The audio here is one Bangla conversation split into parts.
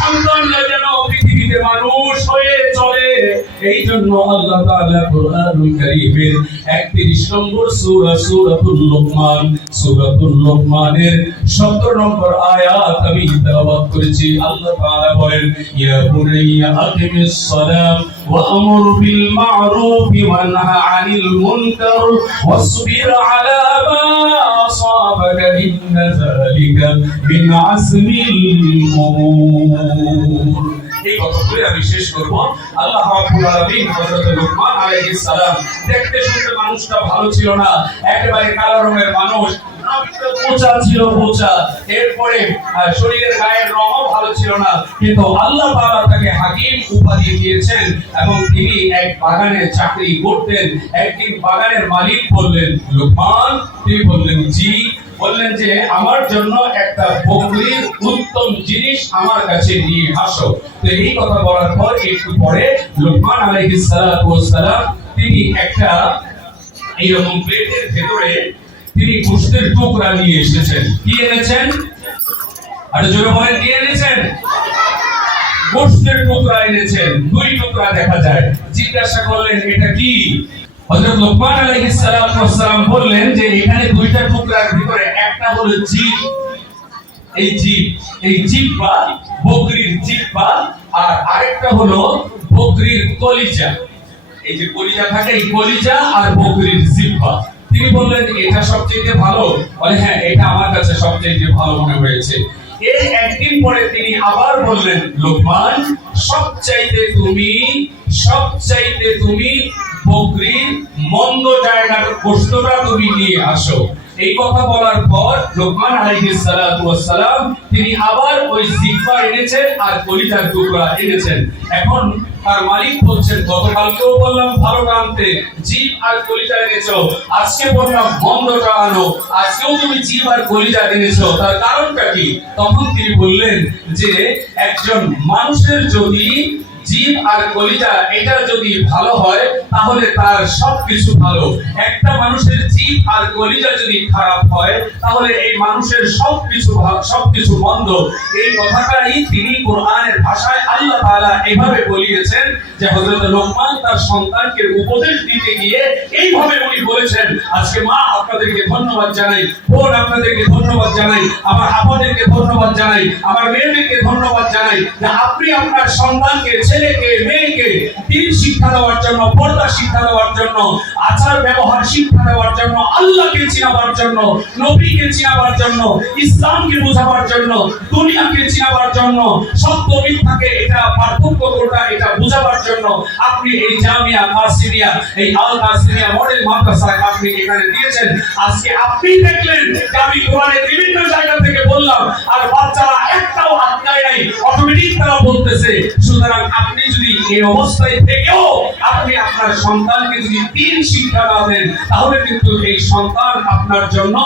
সন্তানরা যেন পৃথিবীতে মানুষ হয়ে চলে। এই জন্য আল্লাহ তাআলা কোরআনুল কারীমের 31 নম্বর সূরা সূরাতুল লুকমান, সূরাতুল লুকমানের 17 নম্বর আয়াত আমি তেলাওয়াত করেছি। আল্লাহ তাআলা বলেন, ইয়া বুনাইয়া আকিমিস সালাত ওয়া আমুর বিল মা'রুফ ওয়া নাহা আনিল মুনকার ওয়াসবির আলা মা আসাবাকা ইন্না যালিকা মিন আজমিল উমুর। এই কথাগুলো আমি শেষ করব। আল্লাহ রাব্বুল আলামিন হযরত লুকমান আলাইহিস সালাম, দেখতে শুনতে মানুষটা ভালো ছিল না, একেবারে কালো রঙের মানুষ, পোচা ছিল পোচা, এরপরে শরীরের গায়ের রঙও ভালো ছিল না, কিন্তু আল্লাহ তাআলা তাকে হাকিম উপাধি দিয়েছেন এবং তিনি এক বাগানে চাকরি করতেন। একদিন বাগানের মালিক বললেন, লুকমান, তিনি বললেন জি। বললেন যে আমার জন্য একটা বকরির উত্তম জিনিস আমার কাছে নিয়ে আসো। তো এই কথা বলার পর একটু পরে লুকমান আলাইহিস সালাতু ওয়াস সালাম তিনি একটা এইরকম প্লেটের ভেতরে তিনি গোশতের টুকরা নিয়ে এসেছেন। কি এনেছেন? আর জোরে বলেন, কি এনেছেন? গোশতের টুকরা এনেছেন। 2 টুকরা দেখা যায়। জিজ্ঞাসা করলেন এটা কি? হযরত লুকমান আলাইহিস সালাতু ওয়াস সালাম বললেন যে এখানে 2টা টুকরার ভিতরে একটা হলো জিব, এই জিহ্বা, বকরির জিহ্বা, আর আরেকটা হলো বকরির কলিজা। এই যে কলিজা থাকে, এই কলিজা আর বকরির জিহ্বা। তিনি বললেন এটা সবচেয়ে ভালো? বলে হ্যাঁ, এটা আমার কাছে সবচেয়ে ভালো মনে হয়েছে। এর একদিন পরে তিনি আবার বললেন, লুকমান, সবচাইতে তুমি বকরির মন্দ জায়গার গোশতটা তুমি নিয়ে আসো। এই কথা বলার পর লুকমান আলাইহিস সালাতু ওয়াস সালাম তিনি আবার ওই জিহ্বা এনেছেন আর কলিজার টুকরা এনেছেন। এখন তার মালিক বলছেন, গতকালকেও বললাম ভালোটা আনতে, জিহ্বা আর কলিজা এনেছো, আজকে বললাম মন্দটা আনো, আজকেও তুমি জিহ্বা আর কলিজা এনেছো, তার কারণটা কি? তখন তিনি বললেন যে একজন মানুষের যদি জিহ্ব আর কলিজা এটা যদি ভালো হয় তাহলে তার সবকিছু ভালো। একটা মানুষের জিহ্ব আর কলিজা যদি খারাপ হয় তাহলে এই মানুষের সবকিছু মন্দ। এই কথাটাই তিনি কোরআনের ভাষায় আল্লাহ তাআলা এভাবে বলিয়েছেন যে হযরত লুকমান তার সন্তানকে উপদেশ দিতে গিয়ে এইভাবে উনি বলেছেন। আজকে মা আপনাদেরকে ধন্যবাদ জানাই, বোন আপনাদেরকে ধন্যবাদ জানাই, আমার আপনাদেরকে ধন্যবাদ জানাই, আমার মেয়েদেরকে ধন্যবাদ জানাই যে আপনি আপনার সন্তানকে, ছেলেকে, মেয়েকে দ্বীন শিক্ষা দেওয়ার জন্য, পর্দা শিক্ষা দেওয়ার জন্য, আচার ব্যবহার শিক্ষা দেওয়ার জন্য, আল্লাহকে চিনাবার জন্য, নবীকে চিনাবার জন্য, ইসলামকে বোঝাবার জন্য, দুনিয়াকে চিনাবার জন্য, সত্য মিথ্যাকে এটা পার্থক্য কোনটা এটা বোঝাবার জন্য আপনি এই জামিয়া কাসিমিয়া, এই আল কাসিমিয়া মডেল মাদ্রাসায় আপনি এখানে দিয়েছেন। আজকে আপনি দেখলেন যে আমি কোরআনের বিভিন্ন জায়গা থেকে বললাম আর বাচ্চারা একটাও আটকায় নাই, অটোমেটিক তারা বলতেছে। সুতরাং আপনি যদি এই অবস্থায় থেকেও আপনি আপনার সন্তানকে যদি দ্বীন শিক্ষা না দেন তাহলে কিন্তু এই সন্তান আপনার জন্য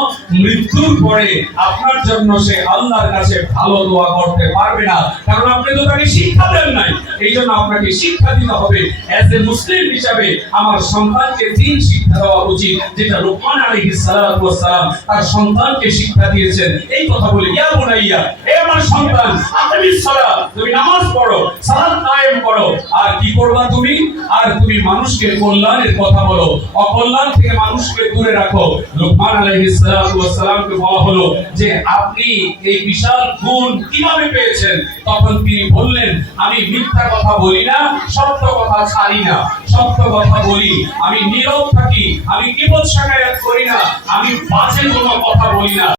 মৃত্যুর পরে আপনার জন্য সে আল্লাহর কাছে ভালো দোয়া করতে পারবে না, কারণ আপনি তো তাকে শিক্ষা দেন নাই। এই জন্য আপনাকে শিক্ষা দিতে হবে। এজ এ মুসলিম হিসাবে আমার সন্তানকে দ্বীন শিক্ষা দেওয়া উচিত, যেটা লুকমান আলাইহিস সালাতু ওয়াস সালাম তার সন্তানকে শিক্ষা দিয়েছেন। এই কথা বলে, ইয়া বুনাইয়া, হে আমার সন্তান, আকিমিস সালাত, তুমি নামাজ পড়ো, সালাত কায়েম করো। আর কি করবা তুমি? আর তুমি মানুষকে কল্যাণের কথা বলো, অকল্যাণ থেকে মানুষকে দূরে রাখো। লুকমান আলাইহিস সালাতু ওয়াস সালামকে বলা হলো যে আপনি এই বিশাল গুণ কিভাবে পেয়েছেন? তখন তিনি বললেন, আমি মিথ্যা কথা বলি না, সত্য কথা ছাড়ি না, সত্য কথা বলি, আমি নীরব থাকি, আমি কিবত শাকায়াত করি না, আমি বাজে কোনো কথা বলি না।